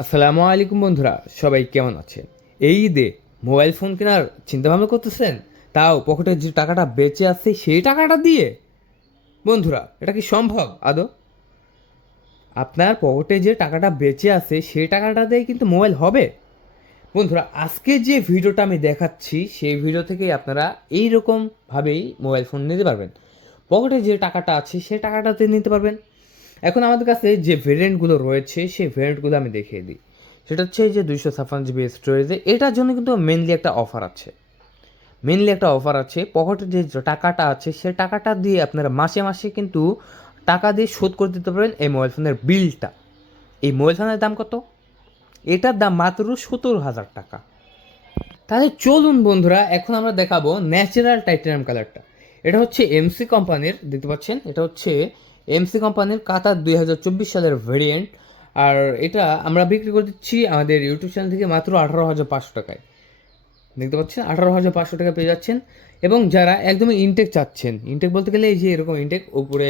আসসালামু আলাইকুম বন্ধুরা, সবাই কেমন আছেন? এই ঈদে মোবাইল ফোন কেনার চিন্তাভাবনা করতেছেন, তাও পকেটে যে টাকাটা বেঁচে আছে সেই টাকাটা দিয়ে? বন্ধুরা, এটা কি সম্ভব আদৌ? আপনার পকেটে যে টাকাটা বেঁচে আছে সেই টাকাটা দিয়ে কিন্তু মোবাইল হবে? বন্ধুরা, আজকে যে ভিডিওটা আমি দেখাচ্ছি সেই ভিডিও থেকেই আপনারা এইরকমভাবেই মোবাইল ফোন নিতে পারবেন। পকেটে যে টাকাটা আছে সেই টাকাটাতে নিতে পারবেন। এখন আমাদের কাছে যে ভেরিয়েন্টগুলো রয়েছে সেই ভেরিয়েন্টগুলো আমি দেখিয়ে দিই। সেটা হচ্ছে এই যে 256 জিবি স্টোরেজে, এটার জন্য কিন্তু মেনলি একটা অফার আছে। পকেটে যে টাকাটা আছে সে টাকাটা দিয়ে আপনারা মাসে মাসে কিন্তু টাকা দিয়ে শোধ করে দিতে পারবেন এই মোবাইল ফোনের বিলটা। এই মোবাইল ফোনের দাম কত? এটার দাম মাত্র 17,000 টাকা। তাহলে চলুন বন্ধুরা, এখন আমরা দেখাবো ন্যাচারাল টাইটানিয়াম কালারটা। এটা হচ্ছে এমসি কোম্পানির, দেখতে পাচ্ছেন, এটা হচ্ছে এমসি কোম্পানির কাতার 2024 সালের ভেরিয়েন্ট। আর এটা আমরা বিক্রি করে দিচ্ছি আমাদের ইউটিউব চ্যানেল থেকে মাত্র 18,500 টাকায়। দেখতে পাচ্ছেন, 18,500 টাকা পেয়ে যাচ্ছেন। এবং যারা একদমই ইনটেক চাচ্ছেন, ইনটেক বলতে গেলে এই যে এরকম ইনটেক, উপরে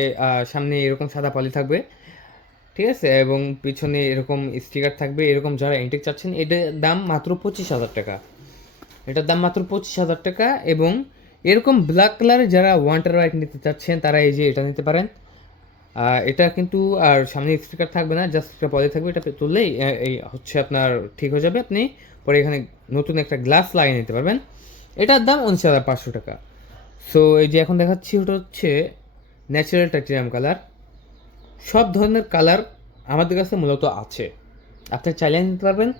সামনে এরকম সাদা পলি থাকবে, ঠিক আছে, এবং পিছনে এরকম স্টিকার থাকবে, এরকম যারা ইনটেক চাচ্ছেন এটার দাম মাত্র 25,000 টাকা। এটার দাম মাত্র 25,000 টাকা। এবং এরকম ব্ল্যাক কালারে যারা ওয়ান্টার বাইক নিতে চাচ্ছেন তারা এই যে এটা নিতে পারেন। এটা কিন্তু আর সামনে স্পিকার থাকবে না, জাস্ট একটা পদে থাকবে, এটা তুললেই এই হচ্ছে আপনার ঠিক হয়ে যাবে। আপনি পরে এখানে নতুন একটা গ্লাস লাগিয়ে নিতে পারবেন। এটার দাম 19,500 টাকা। সো এই যে এখন দেখাচ্ছি ওটা হচ্ছে ন্যাচারাল টাইটেনিয়াম কালার। সব ধরনের কালার আমাদের কাছে মূলত আছে, আপনি চাইলে নিতে পারবেন।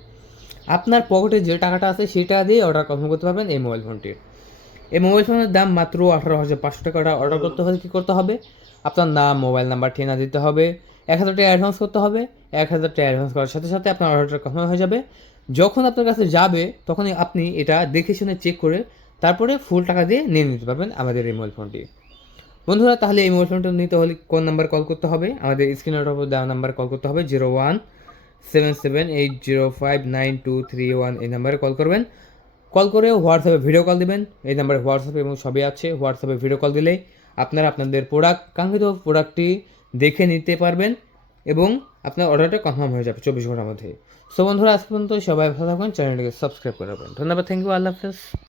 আপনার পকেটে যে টাকাটা আছে সেই টাকা দিয়ে অর্ডার কনফার্ম করতে পারবেন এই মোবাইল ফোনটির। এই মোবাইল ফোনের দাম মাত্র 18,500 টাকা। অর্ডার করতে হলে কী করতে হবে? আপনার নাম, মোবাইল নাম্বার, ঠিকানা দিতে হবে, 1,000 টাকা অ্যাডভান্স করতে হবে। 1,000 টাকা অ্যাডভান্স করার সাথে সাথে আপনার অর্ডারটা কনফার্ম হয়ে যাবে। যখন আপনার কাছে যাবে তখনই আপনি এটা দেখে শুনে চেক করে তারপরে ফুল টাকা দিয়ে নিয়ে নিতে পারবেন আমাদের এই মোবাইল ফোনটি। বন্ধুরা, তাহলে এই মোবাইল ফোনটা নিতে হলে কোন নাম্বার কল করতে হবে? আমাদের স্ক্রিনের উপর দেওয়া নাম্বারে কল করতে হবে, 0177805923 এই নাম্বারে কল করবেন। কল করে হোয়াটসঅ্যাপে ভিডিও কল দিবেন। এই নাম্বারে হোয়াটসঅ্যাপ এবং সবই আছে। হোয়াটসঅ্যাপে ভিডিও কল দিলেই আপনারা আপনাদের কাঙ্ক্ষিত প্রোডাক্টটি দেখে নিতে পারবেন এবং আপনার অর্ডারটা কনফার্ম হয়ে যাবে 24 ঘন্টার মধ্যে। সো বন্ধুরা, আজ পর্যন্ত সবাই ভালো থাকবেন, চ্যানেলটিকে সাবস্ক্রাইব করে রাখবেন। ধন্যবাদ, থ্যাংক ইউ, আল্লাহ হাফেজ।